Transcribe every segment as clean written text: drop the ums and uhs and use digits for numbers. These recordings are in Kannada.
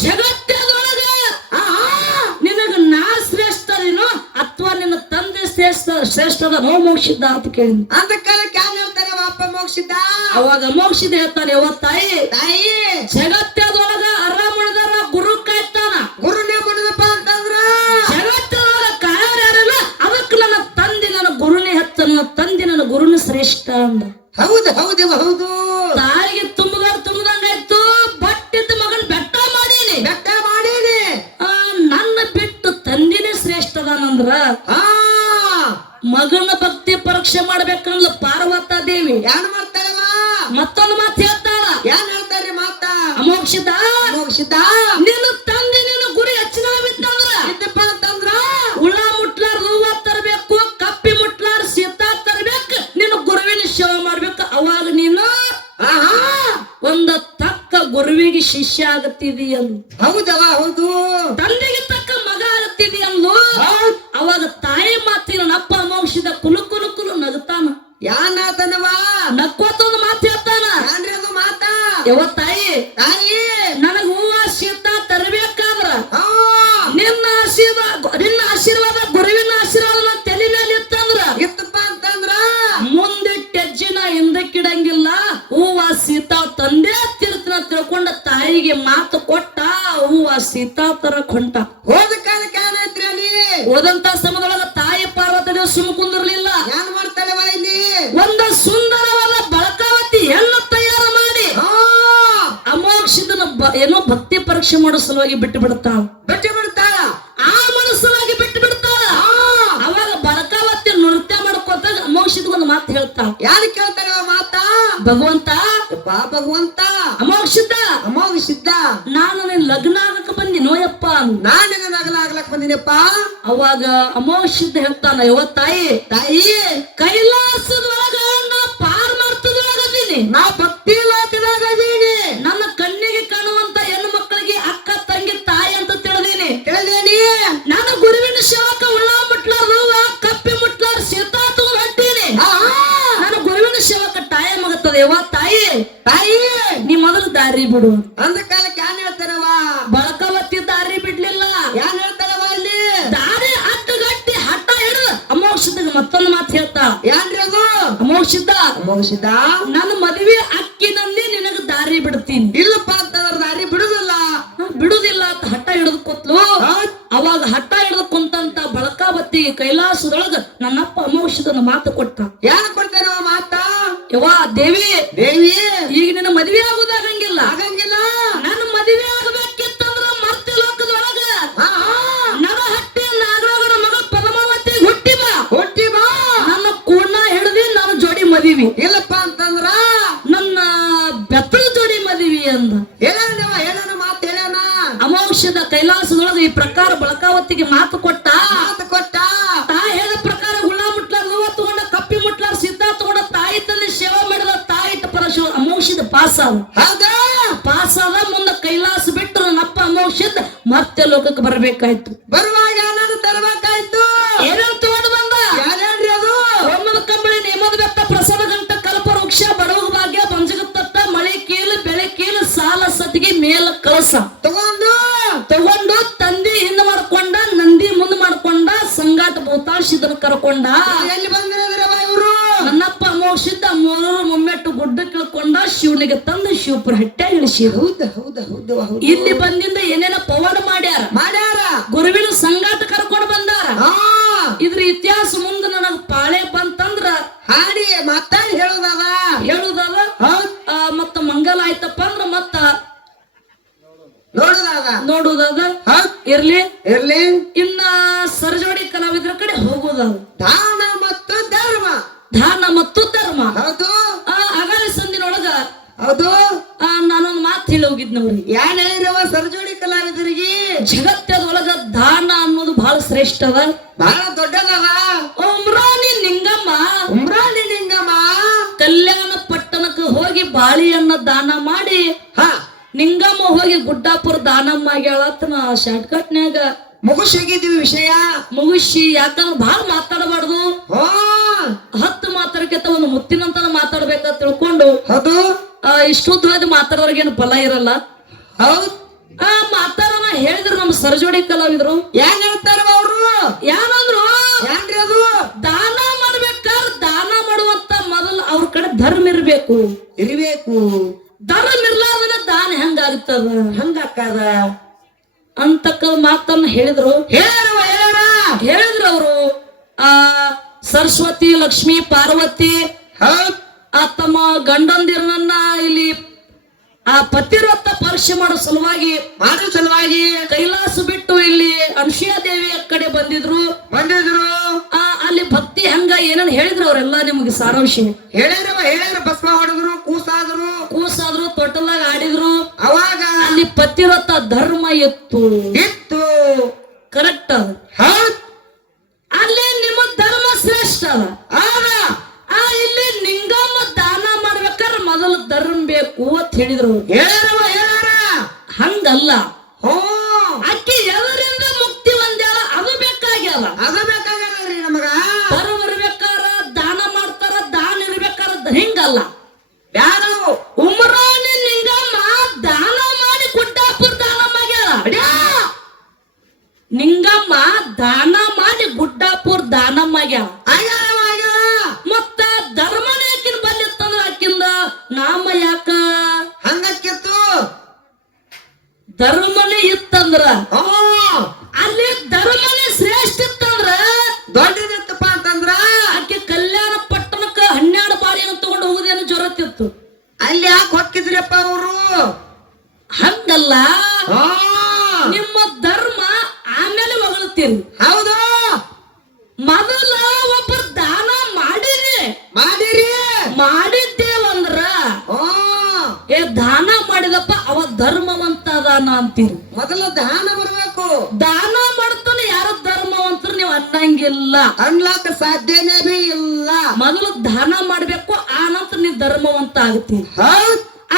ಜಗತ್ತದೊಳಗ ನಿನಗ ನಾ ಶ್ರೇಷ್ಠನೇನೋ ಅಥವಾ ನಿನ್ನ ತಂದೆ ಶ್ರೇಷ್ಠದ ನೋ ಮೋಕ್ಷಿದ್ದ ಅಂತ ಕೇಳಿ ಅಂತ ಕಾಲಕ್ಕೆ ಯಾರು ಹೇಳ್ತಾರೆ ಅಪ್ಪ ಮೋಕ್ಷಿದ್ದ ಅವಾಗ ಮೋಕ್ಷಿದ ಹೇಳ್ತಾನೆ ಯಾವ ತಾಯಿ ತಾಯಿ ಜಗತ್ತದೊಳಗ ಅರಾಮಣದಾರ ಗುರು ಕಾಯ್ತಾನ ಗುರುನೇ ಬಡದಪ್ಪ ಅಂತಂದ್ರ ಜಗತ್ತದೊಳಗ ಕಾಯಾರಲ್ಲ ಅದಕ್ಕೆ ನನ್ನ ತಂದೆ ನನ್ನ ಗುರುನೇ ಹತ್ತ ನನ್ನ ತಂದೆ ನನ್ನ ಗುರುನೇ ಶ್ರೇಷ್ಠ ಅಂದ ಹೌದು ಹೌದು ಹೌದು ತಾಯಿಗೆ ತುಂಬದಂಗಾಯ್ತು ಬಟ್ಟಿದ್ದ ಮಗನ್ ಬೆಟ್ಟ ಮಾಡೀನಿ ನನ್ನ ಬಿಟ್ಟು ತಂದಿನೇ ಶ್ರೇಷ್ಠದಾನಂದ್ರ ಮಗನ ಭಕ್ತಿ ಪರೀಕ್ಷೆ ಮಾಡ್ಬೇಕಂದ್ಲ ಪಾರ್ವತ ದೇವಿ ಯಾರು ಮಾಡ್ತಾರವ ಮತ್ತೊಂದು ಮಾತು ಹೇಳ್ತಾಳ ಯಾರು ಹೇಳ್ತಾರೆ ಮಾತಾ ಅಮೋಕ್ಷಿತ ಮೋಕ್ಷಿದ್ದ ನಿನ್ನ ತಂದೆ ನಿನ್ನ ಗುರಿ ಹೆಚ್ಚಿನ ಬಿತ್ತಂದ್ರ ಇದ್ದಪ್ಪ ಅಂತಂದ್ರ ಉಳ ಮುಟ್ಲಾರ ಹೂವ ತರಬೇಕು ಕಪ್ಪಿ ಮುಟ್ಲಾರ ಸೀತಾ ತರಬೇಕು ನಿನ್ನ ಗುರುವಿನ ಸೇವೆ ಮಾಡ್ಬೇಕು ಅವಾಗ ನೀನು ಒಂದ ತಕ್ಕ ಗುರುವಿಗೆ ಶಿಷ್ಯ ಆಗತ್ತಿದಿ ಅಂದು ಹೌದವ ಹೌದು ತಂದೆಗೆ ತಕ್ಕ ಮಗ ಆಗತ್ತಿದಿ ಅಂದು ಅವಾಗ ತಾಯಿ ಮಾತಿನ ನಪ್ಪ ಅಮೋಕ್ಷಿದ ಕುಲು ಕುಲು ಕುಲು ನಗುತ್ತಾನ ಯಾನಾತನವ ನಕ್ಕೋತೊಂದು ಮಾತು ಹೇಳ್ತಾನ ಯಾನ್ರಿ ಅದು ಮಾತಾ ಯಾವ ತಾಯಿ ತಾಯಿ ನನಗ ಹೂವ ಸೀತಾ ತರಬೇಕಾದ್ರ ನಿನ್ನ ಆಶೀರ್ವಾದ ಗುರುವಿನ ಆಶೀರ್ವಾದ ತಲೆ ಮೇಲೆ ಇತ್ತಂದ್ರ ಇತ್ತಪ್ಪ ಅಂತಂದ್ರ ಮುಂದಿಟ್ಟ ಹೆಜ್ಜಿನ ಹಿಂದಕ್ಕಿಡಂಗಿಲ್ಲ ಹೂವ ಸೀತಾ ತಂದೆ ತಿರ್ತಿನ ತಿಳ್ಕೊಂಡ ತಾಯಿಗೆ ಮಾತು ಕೊಟ್ಟ ಹೂವ ಸೀತಾ ತರ ಕೊಂಟ ಹೋದ ಕಾಲಕ್ಕೆ ಏನಾಯ್ತ್ರಿ ಅಲ್ಲಿ ಹೋದಂತ ಸಮಯದೊಳಗ ತಾಯಿ ಪಾರ್ವತ ದೇವ ಸುಮ್ಮ ಕುಂದಿರ್ಲಿಲ್ಲ ಏನ್ ಮಾಡ್ತಾಳವ ಇಲ್ಲಿ ಒಂದ ಸುಂದರವಾದ ಬಳಕಾವತಿ ಹೆಣ್ಣು ತಯಾರು ಮಾಡಿ ಅಮೋಕ್ಷದನ ಏನೋ ಭಕ್ತಿ ಪರೀಕ್ಷೆ ಮಾಡೋ ಸಲುವಾಗಿ ಬಿಟ್ಟು ಬಿಡ್ತಾಳ ಬಿಟ್ಟು ಬಿಡ್ತಾಳ ಆ ಮನಸ್ಸವಾಗಿ ಬಿಟ್ಟು ಬಿಡ್ತಾಳ ಅವಾಗ ಬಳಕಾವತಿ ನೃತ್ಯ ಮಾಡ್ಕೋತಾಗ ಅಮೋಕ್ಷದ ಒಂದು ಮಾತು ಹೇಳ್ತಾಳ ಯಾರು ಕೇಳ್ತಾರವ ಮಾತಾ ಭಗವಂತ ಭಗವಂತ ಅಮೋಕ್ಷದ ಅಮೋಘ ನಾನು ನಿನ್ ಲಗ್ನ ಆಗಕ್ಕೆ ಬಂದಿನೋಯಪ್ಪ ನಾನಿನ ನಗಲಾಗ್ಲಕ್ ಬಂದಿನಪ್ಪ ಅವಾಗ ಅಮೋಕ್ಷದ ಹೇಳ್ತಾನ ಯಾವ ತಾಯಿ ತಾಯಿ ಕೈಲಾಸದೊಳಗ ನಾ ಪಾರ್ ಮಾಡ್ತದೊಳಗದೀನಿ ನಾ ಭಕ್ತಿ ಲೋಕದಾಗದೀನಿ ನನ್ನ ಕಣ್ಣಿಗೆ ಕಾಣುವಂತ ಹೆಣ್ಣು ಮಕ್ಕಳಿಗೆ ಅಕ್ಕ ತಂಗಿ ತಾಯಿ ಅಂತ ತಿಳಿದೀನಿ ತಿಳಿದೇನಿ ನಾನು ಗುರುವಿನ ಸೇವಕ ಉಳ್ಳ ಮುಟ್ಲಾರ ಕಪ್ಪಿ ಮುಟ್ಲಾರ ಸೀತಾ ತಗೊಂಡ್ ಹೊಂಟೀನಿ ನಾನು ಗುರುವಿನ ಸೇವಕ ತಾಯ ಮಗತ್ತದೆ ಯಾವ ತಾಯಿ ತಾಯಿ ನೀ ಮೊದಲು ದಾರಿ ಬಿಡು ಅಂದ ಕಾಲಕ್ಕೆ ಯಾನ್ ಹೇಳ್ತಾರವ ಬಳಕವತ್ತಿ ದಾರಿ ಬಿಡ್ಲಿಲ್ಲ ಯಾನ್ ಹೇಳ್ತಾರವ ಇಲ್ಲಿ ದಾರಿ ಅಡ್ಡಗಟ್ಟಿ ಹಠ ಹಿಡಿದು ಅಮೋಕ್ಷದ ಮತ್ತೊಂದು ಮಾತು ಹೇಳ್ತಾ ಯಾನ್ರಿ ಅದು ಅಮೋಕ್ಷದ ಅಮೋಘ ನನ್ನ ಮದುವೆ ಅಕ್ಕಿನಲ್ಲಿ ನಿನಗ ದಾರಿ ಬಿಡ್ತೀನಿ ಇಲ್ಲಪ್ಪ ಅಂತಂದ್ರ ದಾರಿ ಬಿಡುದಿಲ್ಲ ಬಿಡುದಿಲ್ಲ ಅಂತ ಹಠ ಹಿಡಿದು ಕೊತ್ಲು ಅವಾಗ ಹಠ ಹಿಡಿದು ಕುಂತಂತ ಬಳಕಾವತ್ತಿಗೆ ಕೈಲಾಸದೊಳಗ ನನ್ನಪ್ಪ ಅಮೋಕ್ಷದನ್ನ ಮಾತು ಕೊಟ್ಟ ಯಾರು ಕೊಡ್ತಾರವ ಮಾತಾ ಯವಾ ದೇವಿ ದೇವಿ ಈಗ ನಿನ್ನ ಮದುವೆ ಆಗುದಾಗಂಗಿಲ್ಲ ಆಗಂಗಿಲ್ಲ ನನ್ನ ಮದುವೆ ಆಗಬೇಕಿತ್ತಂದ್ರ ಮರ್ತಿ ಲೋಕದೊಳಗ ನರ ಹಟ್ಟಿ ನಾಗರಾಗರ ಮಗ ಪದ್ಮಾವತಿ ಹುಟ್ಟಿ ಬಾ ನನ್ನ ಕೂರ್ಣ ಹಿಡಿದಿ ನಾನು ಜೋಡಿ ಮದುವೆ ಇಲ್ಲಪ್ಪ ಅಂತಂದ್ರ ನನ್ನ ಬೆತ್ತಳ ಜೋಡಿ ಮದುವೆ ಅಂದ ಹೇಳೋಣ ಮಾತು ಹೇಳೋಣ ಅಮೋಕ್ಷದ ಕೈಲಾಸದೊಳಗ ಈ ಪ್ರಕಾರ ಬಳಕಾವತ್ತಿಗೆ ಮಾತು ಕೊಟ್ಟ ಮಾತು ಕೊಟ್ಟ ತಾ ಹೇಳಿದ ಪ್ರಕಾರ ಹುಳ ಮುಟ್ಲಾರ ಹೂವ ತಗೊಂಡ ಕಪ್ಪಿ ಮುಟ್ಲಾರ ಸೀತಾ ತಗೊಂಡ ತಾಯಿ ತಂದೆ ಸೇವೆ ಮಾಡಿದ ತಾಯಿ ಪರಶಿವ ಅಮೋಕ್ಷದ ಪಾಸಾದ ಮುಂದ ಕೈಲಾಸ ಬಿಟ್ಟು ನನ್ನಪ್ಪ ಅಮೋಕ್ಷದ ಮತ್ತೆ ಲೋಕಕ್ಕೆ ಬರ್ಬೇಕಾಯ್ತು ಬರುವಾಗ ನಾನು ತರಬೇಕಾಯ್ತು ಏನೇನು ತಗೊಂಡು ಬಂದ ಯಾರ್ಯಾನ್ರಿ ಅದು ಒಮ್ಮದ ಕಂಬಳಿ ನೇಮದ ಬೆತ್ತ ಪ್ರಸಾದ ಗಂಟ ಕಲ್ಪ ವೃಕ್ಷ ಬಡವ ಭಾಗ್ಯ ಬಂಜಗತ್ತ ಮಳೆ ಕೀಲು ಬೆಳೆ ಕೀಲು ಸಾಲ ಸತಿಗೆ ಮೇಲ ಕಳಸ ತಗೊಂಡು ತಂದಿ ಹಿಂದ ಮಾಡ್ಕೊಂಡ ನಂದಿ ಮುಂದ್ ಮಾಡ್ಕೊಂಡ ಸಂಗಾಟ ಭೂತಾಶಿದನ ಕರ್ಕೊಂಡ ಎಲ್ಲಿ ಬಂದಿರೋದ್ರವ ಇವರು ನನ್ನಪ್ಪ ಅಮೋಕ್ಷದ ಮೂರು ಮುಮ್ಮೆಟ್ಟು ಗುಡ್ಡ ಕಿಳ್ಕೊಂಡ ಶಿವನಿಗೆ ತಂದು ಶಿವಪುರ ಹಟ್ಟೆ ಇಳಿಸಿರು ಹೌದು ಇಲ್ಲಿ ಬಂದಿಂದ ಏನೇನ ಪವಾಡ ಮಾಡ್ಯಾರ ಗುರುವಿನ ಸಂಗಾಟ ಕರ್ಕೊಂಡು ಬಂದಾರ ಇದ್ರ ಇತಿಹಾಸ ಮುಂದೆ ನನಗ್ ಪಾಳೆ ಬಂತಂದ್ರ ಹಾಡಿ ಮಾತಾಡಿ ಹೇಳುದದ ಮತ್ತ ಮಂಗಲ ಆಯ್ತಪ್ಪ ಅಂದ್ರ ಮತ್ತ ನೋಡುದಾದ ಇರ್ಲಿ ಇನ್ನ ಸರ್ಜೋಡಿ ಕಲಾವಿದ್ರ ಕಡೆ ಹೋಗುದದ ದಾನ ಮತ್ತು ಧರ್ಮ ಹೌದು ಅಗಾಲಿ ಸಂದಿನೊಳಗ ಹೌದು ನಾನೊಂದು ಮಾತು ಹೇಳಿ ಹೋಗಿದ್ನವ್ರಿ ಯಾನ್ ಹೇಳಿರವ ಸರ್ಜೋಡಿ ಕಲಾವಿದರಿಗೆ ಜಗತ್ತದೊಳಗ ದಾನ ಅನ್ನೋದು ಬಹಳ ಶ್ರೇಷ್ಠ ಅದ ಬಹಳ ದೊಡ್ಡದವ ಉಮ್ರಾಣಿ ನಿಂಗಮ್ಮ ಕಲ್ಯಾಣ ಪಟ್ಟಣಕ್ಕೆ ಹೋಗಿ ಬಾಳಿಯನ್ನ ದಾನ ಮಾಡಿ ನಿಂಗಮ್ಮ ಹೋಗಿ ಗುಡ್ಡಾಪುರ ದಾನಮ್ಮ ಆಗ್ಯಾಳತ್ತ ನಾ ಶಾರ್ಟ್ಕಟ್ನ್ಯಾಗ ಮುಗಿಸಿಗಿದ್ದೀವಿ ವಿಷಯ ಮುಗಿಸಿ ಯಾಕಂದ್ರೆ ಬಹಳ ಮಾತಾಡಬಾರ್ದು 10 ಮಾತಾಡಕ್ಕಿಂತ ಒಂದು ಮುತ್ತಿನಂತ ಮಾತಾಡ್ಬೇಕಂತ ತಿಳ್ಕೊಂಡು ಹೌದು ಇಷ್ಟುದ್ದವಾದ ಮಾತಾಡೋರ್ಗೇನು ಫಲ ಇರಲ್ಲ. ಹೌದು ಆ ಮಾತಾಡೋಣ ಹೇಳಿದ್ರು ನಮ್ಮ ಸರ್ಜೋಡಿ ಕಲಾವಿದ್ರು. ಹೆಂಗ್ ಹೇಳ್ತಾರ ಅವ್ರು? ಏನಂದ್ರು, ಏನ್ರಿ ಅದು? ದಾನ ಮಾಡ್ಬೇಕಾದ್ರೆ ದಾನ ಮಾಡುವಂತ ಮೊದಲು ಅವ್ರ ಕಡೆ ಧರ್ಮ ಇರ್ಬೇಕು. ಇರ್ಬೇಕು. ಧರ್ಮ ಇರ್ಲಾರ್ದನ ದಾನ ಹೆಂಗಾಗ್ತದ ಹಂಗಾಕದ ಅಂತಕ್ಕ ಮಾತನ್ನ ಹೇಳಿದ್ರು. ಹೇಳಿದ್ರು ಅವರು. ಆ ಸರಸ್ವತಿ, ಲಕ್ಷ್ಮಿ, ಪಾರ್ವತಿ ಹೌದ್ ಆ ತಮ್ಮ ಗಂಡಂದಿರನ್ನ ಇಲ್ಲಿ ಆ ಪತಿವ್ರತ ಪರೀಕ್ಷೆ ಮಾಡೋ ಸಲುವಾಗಿ ಕೈಲಾಸ ಬಿಟ್ಟು ಇಲ್ಲಿ ಅನುಸೂಯ ದೇವಿಯ ಕಡೆ ಬಂದಿದ್ರು. ಅಲ್ಲಿ ಭಕ್ತಿ ಹಂಗ ಏನೇನು ಹೇಳಿದ್ರು ಅವರೆಲ್ಲ ನಿಮಗೆ ಸಾರಾಂಶ ಹೇಳ್ಯಾರ. ಭಸ್ಮ ಹೊಡೆದ್ರು, ಕೂಸಾದ್ರು, ತೊಟ್ಟಲಾಗ ಆಡಿದ್ರು. ಅವಾಗ ಅಲ್ಲಿ ಪತಿವ್ರತ ಧರ್ಮ ಇತ್ತು. ಕರೆಕ್ಟ್ ಅದ. ಅಲ್ಲಿ ನಿಮ್ಮ ಧರ್ಮ ಶ್ರೇಷ್ಠ ಅದ. ಇಲ್ಲಿ ನಿಂಗಮ್ಮ ದಾನ ಮಾಡ್ಬೇಕಾದ್ರೆ ಮೊದಲು ಧರ್ಮ ಬೇಕು ಅಂತ ಹೇಳಿದ್ರು. ಹಂಗಲ್ಲ, ಅಕ್ಕಿ ಎದರಿಂದ ಮುಕ್ತಿ ಒಂದ್ಯಾಲ ಅದು ಬೇಕಾಗ್ಯಾವ. ನಮಗ ಧರ್ಮ ಇರ್ಬೇಕಾರ ದಾನ ಮಾಡ್ತಾರ, ದಾನ ಇರ್ಬೇಕಾರ ಹಿಂಗಲ್ಲ. ಯಾರು ಉಮರಾಣಿ ನಿಂಗಮ್ಮ ದಾನ ಮಾಡಿ ಗುಡ್ಡಾಪುರ ದಾನ ಮಾಡ್ಯಾಳ. ನಿಂಗಮ್ಮ ದಾನ ಮಾಡಿ ಗುಡ್ಡಾಪುರ ದಾನ ಮಾಡ್ಯಾಳ. ಮತ್ತ ಧರ್ಮನೇ ಆಕಿನ ಬಲ್ಲಿತ್ತಂದ್ರ ಆಕಿಂದ ನಾಮ ಯಾಕ ಹಂಗಕ್ಕಿತ್ತು? ಧರ್ಮನೇ ಇತ್ತಂದ್ರ ಅಲ್ಲಿ ಧರ್ಮನೇ ಶ್ರೇಷ್ಠ ಇತ್ತಂದ್ರ ದೊಡ್ಡದಿತ್ತಪ್ಪ ಅಂತಂದ್ರ ಆಕೆ ಕಲ್ಯಾಣ ಪಟ್ಟಣಕ್ಕ 12 ಬಾರಿಯನ್ನು ತಗೊಂಡು ಹೋಗುದೇನು ಜೊರತಿತ್ತು. ಅಲ್ಲಿ ಯಾಕೆ ಹೊಕ್ಕಿದ್ರಪ್ಪ ಅವರು? ಹಂಗಲ್ಲ, ನಿಮ್ಮ ಧರ್ಮ ಆಮೇಲೆ ಹೊಗಳುತ್ತೀರಿ. ಹೌದು, ಮೊದಲ ಒಬ್ಬರು ದಾನ ಮಾಡಿದ್ದೇವಂದ್ರ ದಾನ ಮಾಡಿದಪ್ಪ ಅವ ಧರ್ಮವಂತ ದಾನ ಅಂತೀರಿ. ಮೊದಲು ದಾನ ಬರ್ಬೇಕು. ದಾನ ಮಾಡ್ತಾನೆ ಯಾರು ಧರ್ಮವಂತರು ನೀವು ಅನ್ನಂಗಿಲ್ಲ, ಅನ್ಲಾಕ ಸಾಧ್ಯನೇ ಇಲ್ಲ. ಮೊದಲು ದಾನ ಮಾಡ್ಬೇಕು, ಆ ನಂತರ ನೀವು ಧರ್ಮವಂತ ಆಗ್ತೀರಿ.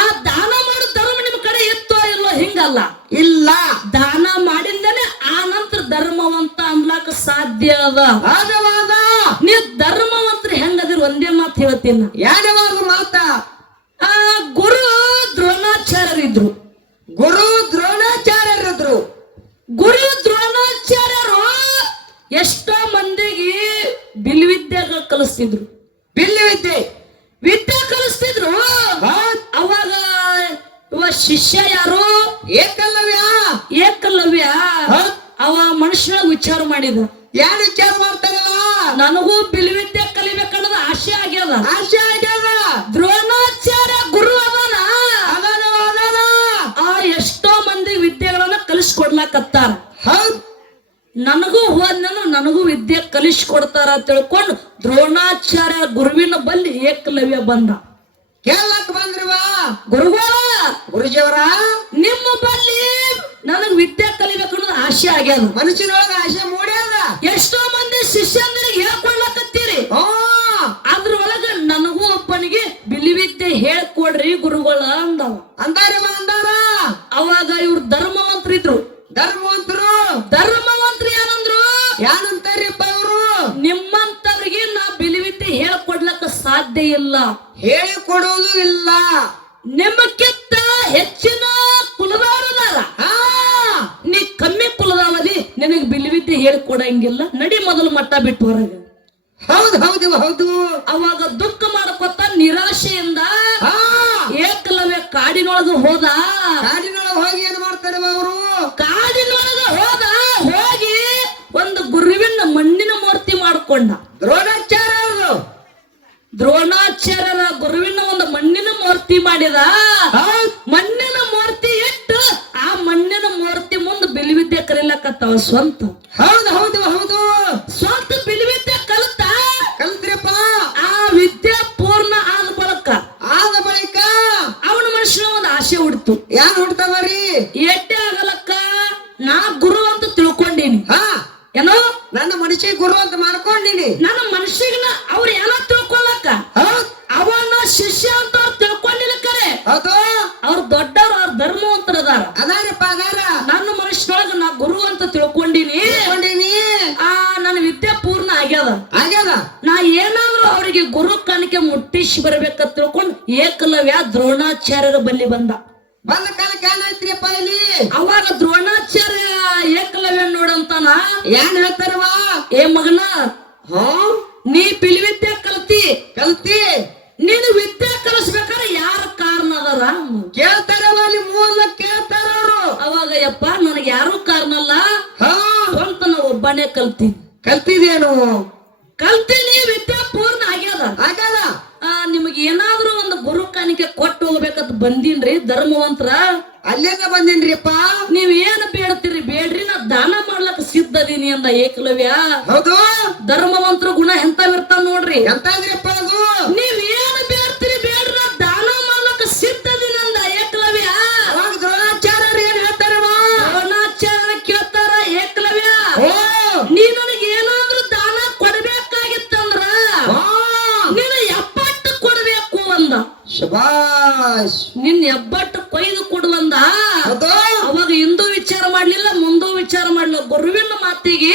ಆ ದಾನ ಮಾಡೋ ಧರ್ಮ ನಿಮ್ ಕಡೆ ಇತ್ತೋ ಇಲ್ಲೋ? ಹಿಂಗಲ್ಲ, ಇಲ್ಲ. ದಾನ ಮಾಡಿಂದನೆ ಆ ನಂತರ ಧರ್ಮವಂತ ಅನ್ಲಾಕ ಸಾಧ್ಯ ಅದ. ನೀವು ಧರ್ಮವಂತರು ಹೆಂಗದಿರಿ ಒಂದೇ ಮಾತು ಹೇಳ್ತೀನಿ. ಯಾವಾಗ ಮಾತ? ಗುರು ದ್ರೋಣಾಚಾರ್ಯರಿದ್ರು. ಗುರು ದ್ರೋಣಾಚಾರ್ಯರಿದ್ರು. ಎಷ್ಟೋ ಮಂದಿಗೆ ಬಿಲ್ವಿದ್ಯೆಗಳು ಕಲಿಸ್ತಿದ್ರು. ವಿದ್ಯೆ ಕಲಿಸ್ತಿದ್ರು. ಅವಾಗ ಶಿಷ್ಯ ಯಾರು? ಏಕಲವ್ಯ. ಅವ ಮನುಷ್ಯನ ವಿಚಾರ ಮಾಡಿದ. ಯಾರು ವಿಚಾರ ಮಾಡ್ತಾರಲ್ಲ? ನನಗೂ ಬಿಲ್ವಿದ್ಯೆ ಕಲಿಬೇಕನ್ನೋದು ಆಸೆ ಆಗ್ಯದ. ದ್ರೋಣಾಚಾರ್ಯ ಗುರು ಅದಾನ. ಎಷ್ಟೋ ಮಂದಿ ವಿದ್ಯೆಗಳನ್ನ ಕಲಿಸ್ಕೊಡ್ಲಾಕತ್ತಾರ. ನನಗೂ ನನಗೂ ವಿದ್ಯೆ ಕಲಿಸ್ಕೊಡ್ತಾರ ತಿಳ್ಕೊಂಡು ದ್ರೋಣಾಚಾರ್ಯ ಗುರುವಿನ ಬಲ್ಲಿ ಏಕಲವ್ಯ ಬಂದ. ಕೇಳಕ್ ಬಂದ್ರವಾ? ಗುರುಜಿಯವರ ನಿಮ್ಮ ಬಲ್ಲಿ ನನಗ್ ವಿದ್ಯೆ ಕಲಿಬೇಕು ಅನ್ನೋದು ಆಸೆ ಆಗ್ಯದ. ಮನುಷ್ಯನೊಳಗ ಆಸೆ ಮೂಡ್ಯಾದ. ಎಷ್ಟೋ ಮಂದಿ ಶಿಷ್ಯಂದರಿಗೆ ಹೇಳ್ಕೊಡ್ಲಕತ್ತೀರಿ. ಅದ್ರೊಳಗ ನನಗೂ ಒಬ್ಬನಿಗೆ ಬಿಲಿವಿದ್ಯೆ ಹೇಳ್ಕೊಡ್ರಿ ಗುರುಗಳ ಅಂದವ. ಅಂದಾರ. ಅವಾಗ ಇವ್ರು ಧರ್ಮವಂತರಿದ್ರು. ಧರ್ಮವಂತರು ಏನಂತಾರಿಪ್ಪ ಇವರು? ನಿಮ್ಮಂತವ್ರಿಗೆ ನಾ ಬಿಲಿವಿದ್ಯೆ ಹೇಳ್ಕೊಡ್ಲಕ್ಕ ಸಾಧ್ಯ ಇಲ್ಲ, ಹೇಳಿಕೊಡುವುದು ಇಲ್ಲ. ನಿಮ್ಮಕ್ಕಿಂತ ಹೆಚ್ಚಿನ ಕುಲದವರದಾರ, ನೀ ಕಮ್ಮಿ ಕುಲದವದಿ, ನಿನಗೆ ಬಿಲಿವಿದ್ಯೆ ಹೇಳ್ಕೊಡಂಗಿಲ್ಲ, ನಡಿ ಮೊದಲು ಮಟ್ಟ ಬಿಟ್ಟು ಹೊರಗೆ. ಹೌದು. ಅವಾಗ ದುಃಖ ಮಾಡ್ಕೊತ ನಿರಾಶೆಯಿಂದ ಏಕಲವ್ಯ ಕಾಡಿನೊಳಗ ಹೋದ. ಹೋಗಿ ಏನ್ ಮಾಡ್ತಾರೆ ಅವರು? ಕಾಡಿನೊಳಗ ಹೋಗಿ ಒಂದು ಗುರುವಿನ ಮಣ್ಣಿನ ಮೂರ್ತಿ ಮಾಡ್ಕೊಂಡ. ದ್ರೋಣಾಚಾರ್ಯರ ಗುರುವಿನ ಒಂದು ಮಣ್ಣಿನ ಮೂರ್ತಿ ಮಾಡಿದ. ಮಣ್ಣಿನ ಮೂರ್ತಿ ಇಟ್ಟು ಆ ಮಣ್ಣಿನ ಮೂರ್ತಿ ಮುಂದೆ ಬಿಲ್ವಿದ್ಯೆ ಕಲಿಲಕತ್ತಾವ ಸ್ವಂತ. ಸ್ವಂತ ಬಿಲ್ವಿದ್ಯೆ ಕಲ್ತ್ರಪ್ಪ. ಆ ವಿದ್ಯೆ ಪೂರ್ಣ ಆದ ಬಳಿಕ ಅವನ ಮನುಷ್ಯನ ಒಂದು ಆಸೆ ಹುಡ್ತು. ಯಾರು ಹುಡ್ತಾವ್ರಿ? ಎಟ್ಟೆ ಆಗಲಕ್ಕ ನಾ ಗುರು ಅಂತ ತಿಳ್ಕೊಂಡೀನಿ. ಏನೋ ನನ್ನ ಮನುಷ್ಯ ಗುರು ಅಂತ ಮಾಡ್ಕೊಂಡಿನಿ. ನನ್ನ ಮನುಷ್ಯನ ಅವ್ರು ಏನೋ ತಿಳ್ಕೊಳಕ್ಕ ಅವನ ಶಿಷ್ಯ ಅಂತ ಅವ್ರು ತಿಳ್ಕೊಂಡಿಲ್ಲ. ಕರೆ ಅವ್ರು ದೊಡ್ಡವ್ರು, ಅವ್ರ ಧರ್ಮವಂತರದಾರ. ನನ್ನ ಮನುಷ್ಯನೊಳಗ ನಾ ಗುರು ಅಂತ ತಿಳ್ಕೊಂಡೀನಿ. ನನ್ನ ವಿದ್ಯೆ ಪೂರ್ಣ ಆಗ್ಯದ. ನಾ ಏನಾದ್ರು ಅವರಿಗೆ ಗುರು ಕಾಣಿಕೆ ಮುಟ್ಟಿಸಿ ಬರ್ಬೇಕಂತ ತಿಳ್ಕೊಂಡು ಏಕಲವ್ಯ ದ್ರೋಣಾಚಾರ್ಯರ ಬಲ್ಲಿ ಬಂದ. ಬಂದ ಕಾಲಕ್ಕೆ ಏನಾಯ್ತ್ರಿಯಪ್ಪ ಇಲ್ಲಿ ಅವಾಗ ದ್ರೋಣಾಚಾರ್ಯ ಏಕಲವ್ಯ ನೋಡಂತಾನ ಏನ್ ಹೇಳ್ತಾರವ ಏ ಮಗನ ಹಾ ನೀ ಪಿಲಿವಿದ್ಯೆ ಕಲ್ತಿ ಕಲ್ತಿ ನೀನು ವಿದ್ಯೆ ಕಲಿಸ್ಬೇಕಾದ್ರೆ ಯಾರ ಕಾರಣ ಅದಾರ ಕೇಳ್ತಾರವ ಅಲ್ಲಿ ಮೂಲ ಕೇಳ್ತಾರ ಅವರು ಅವಾಗ ಯಪ್ಪ ನನಗೆ ಯಾರು ಕಾರಣ ಅಲ್ಲ ಹಾ ಸ್ವಂತ ನಾ ಒಬ್ಬನೇ ಕಲ್ತೀನಿ ಕಲ್ತಿದೇನು ಕಲ್ತೀನಿ ವಿದ್ಯಾ ಪೂರ್ಣ ಆಗ್ಯದ ಆಗಲ್ಲ ನಿಮಗೆ ಏನಾದ್ರೂ ಒಂದು ಗುರು ಕಾಣಿಕೆ ಕೊಟ್ಟು ಹೋಗ್ಬೇಕಂತ ಬಂದೀನ್ರಿ ಧರ್ಮವಂತರ ಅಲ್ಲಿಂದ ಬಂದೇನ್ರಿಪ್ಪ ನೀವ್ ಏನ್ ಬೇಡ್ತೀರಿ ಬೇಡ್ರಿ ನಾ ದಾನ ಮಾಡ್ಲಕ್ ಸಿದ್ಧದೀನಿ ಅಂದ ಏಕಲವ್ಯ ಹೌದು ಧರ್ಮವಂತರ ಗುಣ ಎಂತಾವಿರ್ತಾವ ನೋಡ್ರಿ ಎಂತಾದ್ರಿಪ್ಪ ಅದು ನೀವ್ ಏನ್ ಬೇಡ್ತೀರಿ ಬೇಡ್ರಿ ನಾ ದಾನ ಮಾಡ್ಲಕ್ ಸಿದ್ಧದೀನಿ ಅಂದ ಏಕಲವ್ಯ ಅವಾಗ ದ್ರೋಣಾಚಾರ್ಯರು ಏನ್ ಹೇಳ್ತಾರವ ದ್ರೋಣಾಚಾರ್ಯ ಕೇಳ್ತಾರ ಏಕಲವ್ಯ ಓ ನೀ ನನಗೆ ಏನಾದ್ರೂ ದಾನ ಕೊಡ್ಬೇಕಾಗಿತ್ತಂದ್ರ ಹಾ ನೀನು ಎಬ್ಬಟ್ಟು ಕೊಡ್ಬೇಕು ಅಂದ ಶಬಾಷ್ ನಿನ್ ಎಬ್ಬಟ್ಟು ಕೊಯ್ದು ಕೊಡುವಂದ ಹೌದು ಅವಾಗ ಹಿಂದೂ ವಿಚಾರ ಮಾಡ್ಲಿಲ್ಲ ಮುಂದೂ ವಿಚಾರ ಮಾಡ್ಲಿಲ್ಲ ಗುರುವಿನ ಮಾತಿಗೆ